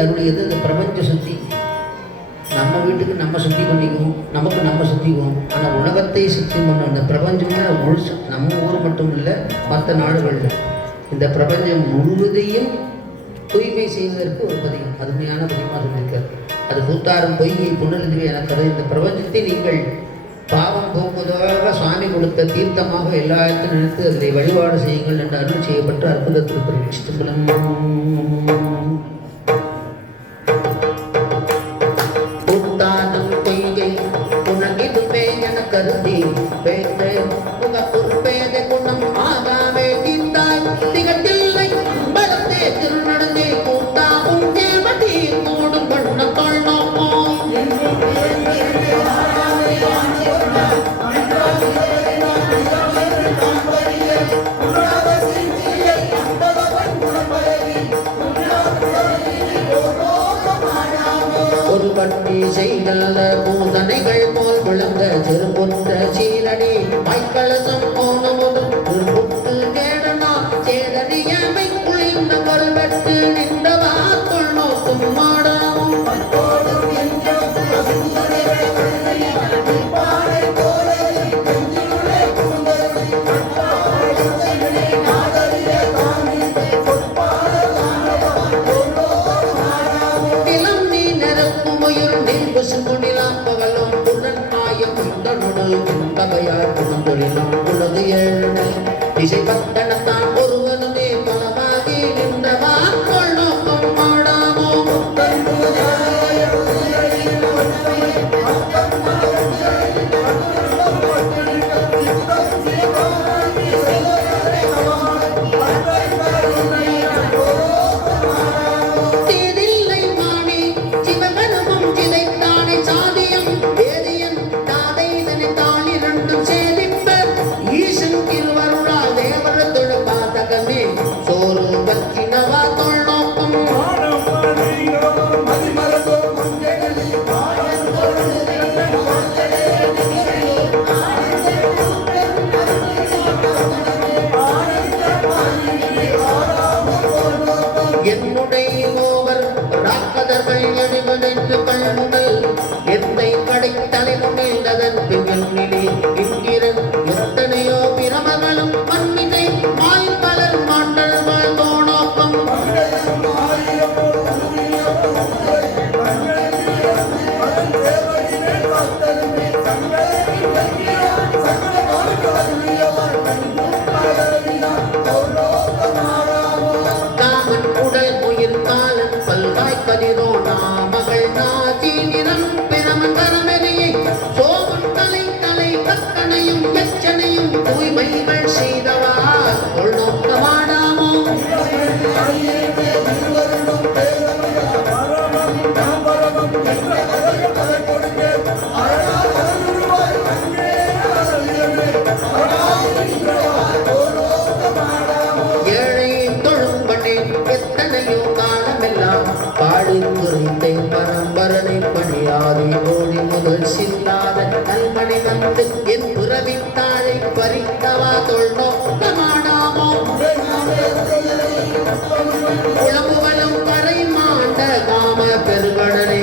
அருடையது இந்த பிரபஞ்ச சுத்தி. நம்ம வீட்டுக்கு நம்ம சுத்தி பண்ணிக்குவோம், நமக்கு நம்ம சுத்திக்குவோம். ஆனால் உலகத்தை சுத்தி பண்ண இந்த பிரபஞ்சம்னா முழுசு. நம்ம ஊர் மட்டும் இல்லை, மற்ற நாடுகளில் இந்த பிரபஞ்சம் முழுவதையும் தூய்மை செய்வதற்கு ஒரு பதிகம், அருமையான பதிகமாக சொல்லியிருக்கார். அது கூத்தாரும் பொய்யை புனருதுவே என கதை. இந்த பிரபஞ்சத்தை நீங்கள் பாவம் போக்குவதாக சுவாமி கொடுத்த தீர்த்தமாக எல்லா இடத்தையும் நினைத்து அதை வழிபாடு செய்யுங்கள் என்று அருள் செய்யப்பட்ட அற்புத திருப்பதி சிதம்பரம். கருதி பேச பொறுப்பேதை குணம் ஆகாமே தீர்த்தாய் திகட்டில்லை பலத்தே திருநடந்தே கூட்டாகும் தேவதி கூடும் பண்ண கொள்ளோமோ ஒரு பட்டி செய்தல்ல பூதனைகள் போல் விளங்க திருப்புத்த சீரடி மைக்கலசம் போனமுதும் திருப்புத்து கேடனா சேதனியமை குளிர்ந்த பொருள்பட்டு நின்றவா கொள் நோக்கும் மாடாமும் திசை பத்தனத்தான் ஒருவனுமே பலமாகி நின்றவா கொள் நோக்கம் மாடாமோ தீதில்லை மாணி சிவகணமும் சிதைத்தானே சாதியம் வேதியன் தாதை இதனை தாள் இரண்டும் சேதிப்ப ஈசன் திருவருளா தேவரத்தோட பாதகமே சோறு பற்றினவா கொள் நோக்கம் என்னுடைய ஓவர் ராக்கதர்கள் எடிவடைந்து கண்முதல் எத்தை கடை தலைமுனில் அதன் பின்னே என்கிறன் எத்தனையோ பிரமகளும் மன்னிதை மாய்பலர் மாண்டல் வாழ்ந்தோனோக்கம் காமன் உடல் உயிர் காலன் பல்வாய் கதிரோ நாமகள் நாதி நிறம் பிரமன் கரமெறியை சோமன் தலை தலை கக்கனையும் எச்சனையும் தூய்மைகள் செய்தவா கொள் நோக்கமாடாமோ ஏழை தொழும் பண்ணேன் எத்தனையோ காலமெல்லாம் பாடி துறைத்தை பரம்பரனை பணியாதி ஓடி முதல் சில்லாத நல்மணி வந்து என் புறவித்தாழை பறித்தவா தொல் நோக்கமாடாமோ உளமுவலம் கரை மாண்ட காம பெருங்கடலை